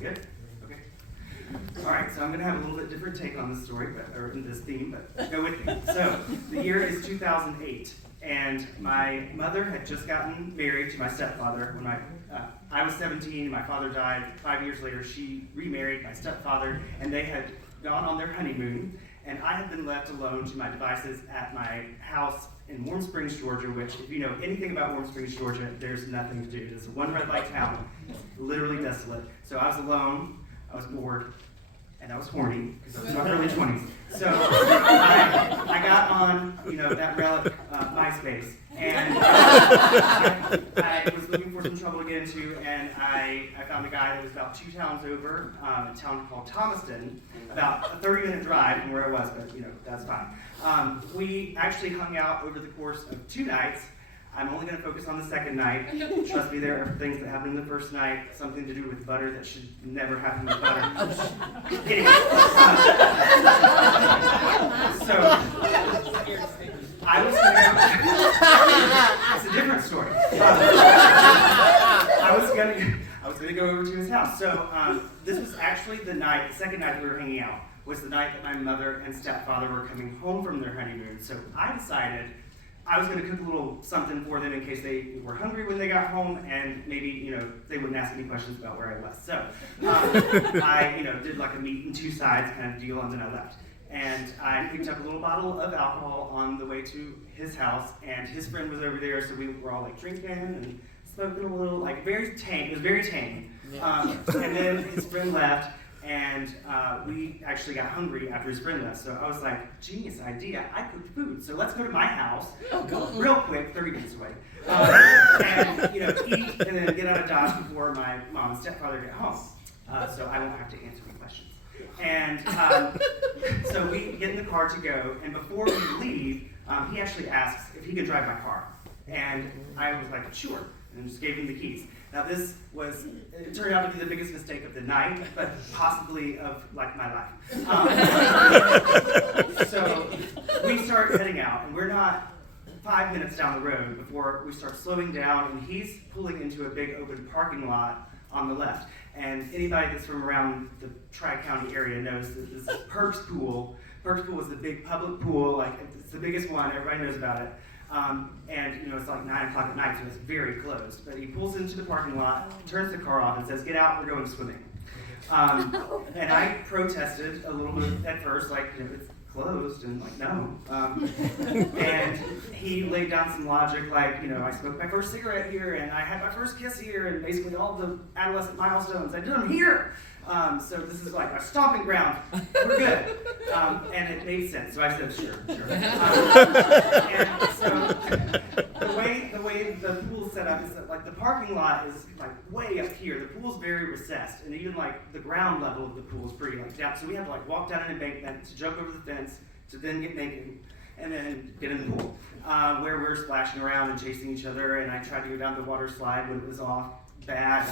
Good? Okay. All right, so I'm going to have a little bit different take on this story, or in this theme, but go with me. So, the year is 2008, and my mother had just gotten married to my stepfather when I was 17, my father died. 5 years later, she remarried my stepfather, and they had gone on their honeymoon, and I had been left alone to my devices at my house in Warm Springs, Georgia, which, if you know anything about Warm Springs, Georgia, there's nothing to do. It's a one red light town, literally desolate. So I was alone, I was bored, and I was horny, because I was in my early 20s. So I got on, that relic MySpace, and I was looking for some trouble to get into, and I found a guy that was about 2 towns over, a town called Thomaston, about a 30-minute drive from where I was, but that's fine. We actually hung out over the course of 2 nights. I'm only going to focus on the second night. Trust me, there are things that happened the first night, something to do with butter that should never happen with butter. Anyway, so I was it's a different story. I was going to go over to his house. So this was actually the second night we were hanging out, was the night that my mother and stepfather were coming home from their honeymoon. So I decided I was going to cook a little something for them in case they were hungry when they got home, and maybe, they wouldn't ask any questions about where I was. So I, did like a meat and 2 sides kind of deal, and then I left. And I picked up a little bottle of alcohol on the way to his house, and his friend was over there, so we were all like drinking and smoking a little, like very tame. It was very tame. And then his friend left, and we actually got hungry after his friend left. So I was like, genius idea, I cooked food, so let's go to my house, real quick, 30 minutes away, and eat, and then get out of Dodge before my mom and stepfather get home, so I won't have to answer any questions. And so we get in the car to go, and before we leave, he actually asks if he could drive my car, and I was like, sure, and just gave him the keys. Now it turned out to be the biggest mistake of the night, but possibly of like my life. So we start heading out, and we're not 5 minutes down the road before we start slowing down, and he's pulling into a big open parking lot on the left. And anybody that's from around the Tri-County area knows that this is Perks Pool. Perks Pool is the big public pool, like it's the biggest one, everybody knows about it. And it's like 9 o'clock at night, so it's very closed. But he pulls into the parking lot, turns the car off, and says, "Get out, we're going swimming." And I protested a little bit at first, like, it's closed, and like, no. And he laid down some logic, like, I smoked my first cigarette here, and I had my first kiss here, and basically all the adolescent milestones, I did them here. So this is like our stomping ground. We're good. And it made sense. So I said, sure. And so the way the pool's set up is that like the parking lot is like way up here. The pool's very recessed, and even like the ground level of the pool is pretty like down. So we have to like walk down an embankment to jump over the fence to then get naked and then get in the pool, where we're splashing around and chasing each other. And I tried to go down the water slide when it was off. Bad.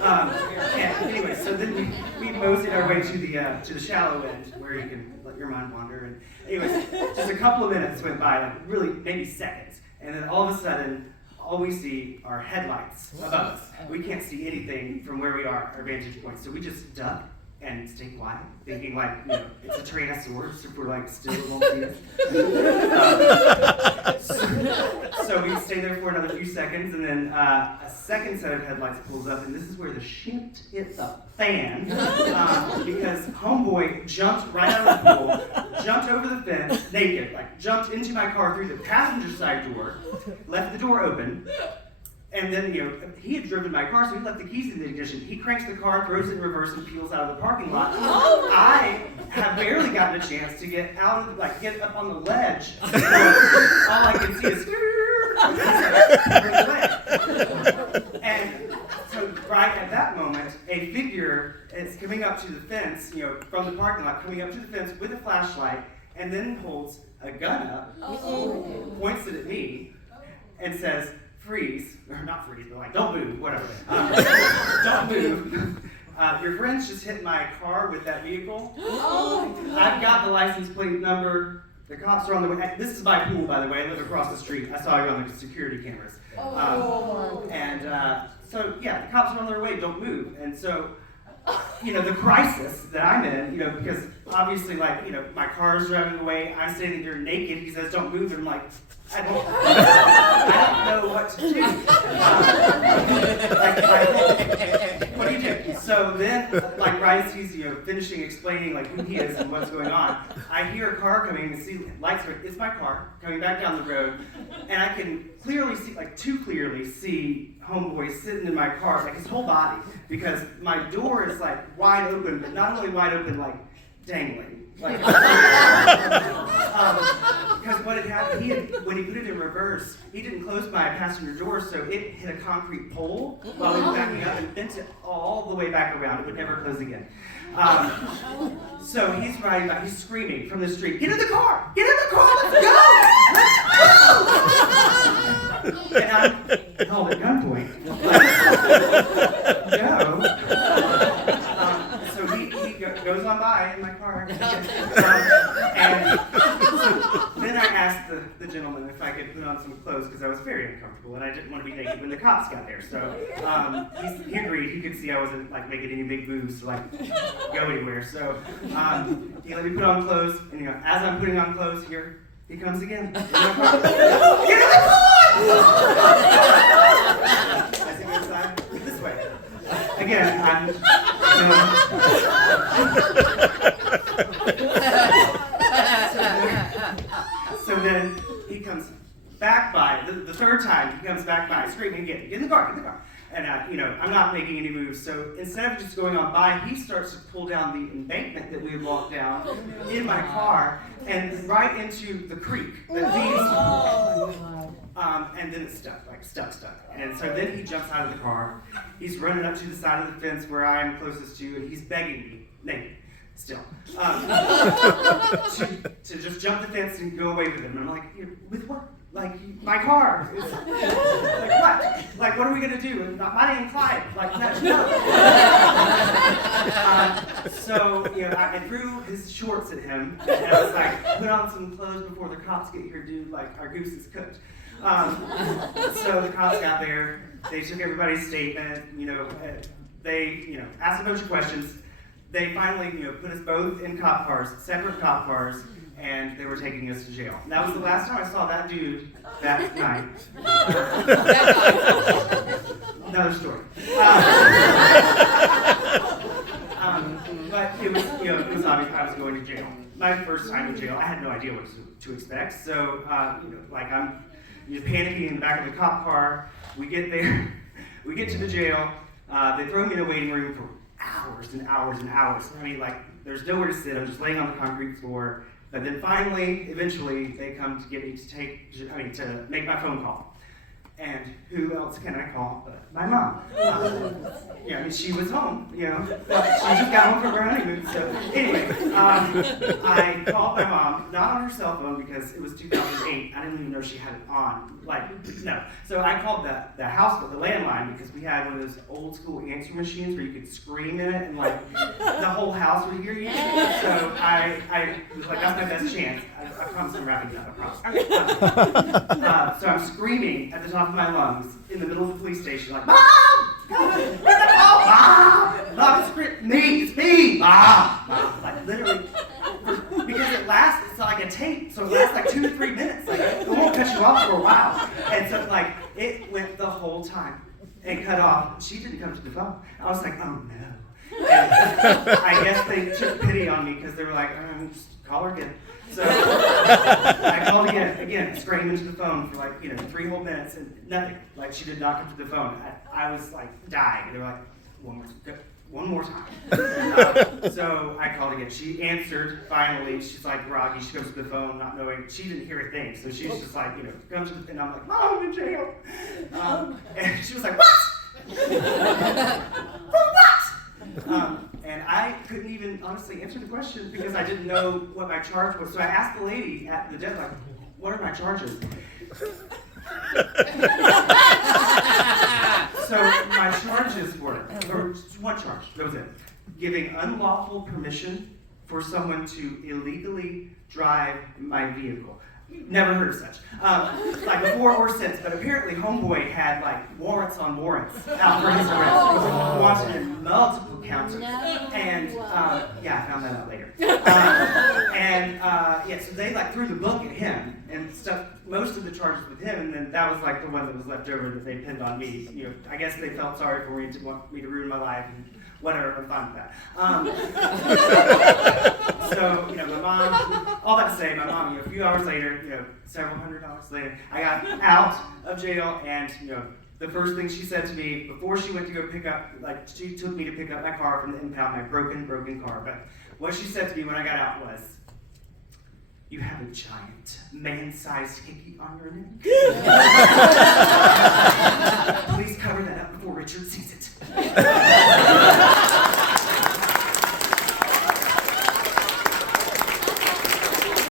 And anyway, so then we moseyed our way to the shallow end where you can let your mind wander. And anyways, just a couple of minutes went by, like really maybe seconds, and then all of a sudden, all we see are headlights above us. We can't see anything from where we are, our vantage point. So we just duck and stay quiet, thinking like, it's a Tyrannosaurus, if we're like still it won't see us. So we stay there for another few seconds, and then a second set of headlights pulls up, and this is where the shit hits the fan, because homeboy jumped right out of the pool, jumped over the fence, naked, like jumped into my car through the passenger side door, left the door open. And then, he had driven my car, so he left the keys in the ignition. He cranks the car, throws it in reverse, and peels out of the parking lot. I have barely gotten a chance to get out of, get up on the ledge. All I can see is, and so right at that moment, a figure is coming up to the fence, from the parking lot, coming up to the fence with a flashlight, and then holds a gun up, points it at me, and says, freeze, or not freeze, but like, don't move, whatever. Don't move. Your friends just hit my car with that vehicle. I've got the license plate number. The cops are on the way. This is my pool, by the way. I live across the street. I saw you on the security cameras. so yeah, the cops are on their way, don't move. And so, the crisis that I'm in, because obviously, like, my car's driving away, I'm standing there naked, he says, don't move, and I'm like, I don't know what to do. What do you do? So then, like, right as he's, finishing explaining, like, who he is and what's going on, I hear a car coming and see lights. It's my car coming back down the road, and I can clearly see, like, too clearly see homeboy sitting in my car, like his whole body, because my door is, like, wide open, but not only wide open, like, dangling. Like, because what had happened, when he put it in reverse, he didn't close my passenger door, so it hit a concrete pole while he was backing up and bent it all the way back around. It would never close again. So he's riding back, he's screaming from the street, get in the car! Get in the car! Let's go! Let's go! And I'm held at gunpoint. Like, no. So he goes on by in my car. And so then I asked the gentleman if I could put on some clothes because I was very uncomfortable and I didn't want to be naked when the cops got there. So he agreed. He could see I wasn't like making any big moves to like go anywhere. So he let me put on clothes, and as I'm putting on clothes, here he comes again. Get in the car! As he goes inside, this way. Again, I'm. So then he comes back by, the third time he comes back by, screaming again, get in the car, get in the car. And I'm not making any moves, so instead of just going on by, he starts to pull down the embankment that we had walked down in my car, and right into the creek that leads, and then it's stuck. And so then he jumps out of the car, he's running up to the side of the fence where I am closest to, and he's begging me, naked, still, to just jump the fence and go away with him. And I'm like, with what? Like, my car. Like, what? Like, what are we going to do? My name Clyde. Like, no. So, I threw his shorts at him, and I was like, put on some clothes before the cops get here, dude. Like, our goose is cooked. So the cops got there. They took everybody's statement. They, asked a bunch of questions. They finally, put us both in cop cars, separate cop cars, and they were taking us to jail. And that was the last time I saw that dude that night. Another story. But it was, it was obvious I was going to jail. My first time in jail, I had no idea what to expect. So, like I'm panicking in the back of the cop car. We get there, we get to the jail. They throw me in a waiting room for hours and hours and hours. I mean, like, there's nowhere to sit. I'm just laying on the concrete floor. But then finally, eventually, they come to get me to make my phone call. And who else can I call but my mom? She was home, she just got home from her honeymoon. So anyway, I called my mom, not on her cell phone because it was 2008. I didn't even know she had it on. No. So I called the house, the landline, because we had one of those old school answering machines where you could scream in it and the whole house would hear you. So I was like, that's my best chance. I promise I'm wrapping it up, I promise. So I'm screaming at the top of my lungs in the middle of the police station, like, Mom! Mom, it's me! Mom! Like, literally, because it lasts, it's like a tape, so it lasts like 2 to 3 minutes. Like, it won't cut you off for a while. And so, like, it went the whole time. It cut off. She didn't come to the phone. I was like, oh no. And I guess they took pity on me because they were like, just call her again. So I called again, screaming into the phone for 3 whole minutes and nothing. Like, she did not come to the phone. I was like dying. They were like, one more time. So I called again. She answered finally. She's like groggy. She goes to the phone, not knowing. She didn't hear a thing. So she's just like, comes to the, and I'm like, Mom, I'm in jail. And she was like, what? For what? And I couldn't even honestly answer the question because I didn't know what my charge was. So I asked the lady at the desk, like, what are my charges? So my charges were one charge, that was it. Giving unlawful permission for someone to illegally drive my vehicle. Never heard of such. Like before or since, but apparently Homeboy had like warrants on warrants out for his arrest. He was wanted in multiple counts. And yeah, I found that out later. Yeah, so they like threw the book at him and stuff most of the charges with him, and then that was like the one that was left over that they pinned on me. You know, I guess they felt sorry for me to want me to ruin my life and whatever. I'm fine with that. So, you know, my mom, all that to say, my mom, you know, a few hours later, you know, several $100s later, I got out of jail, and, you know, the first thing she said to me before she went to go pick up, like, she took me to pick up my car from the impound, my broken car, but what she said to me when I got out was, "You have a giant, man-sized hickey on your neck. Please cover that up before Richard sees it."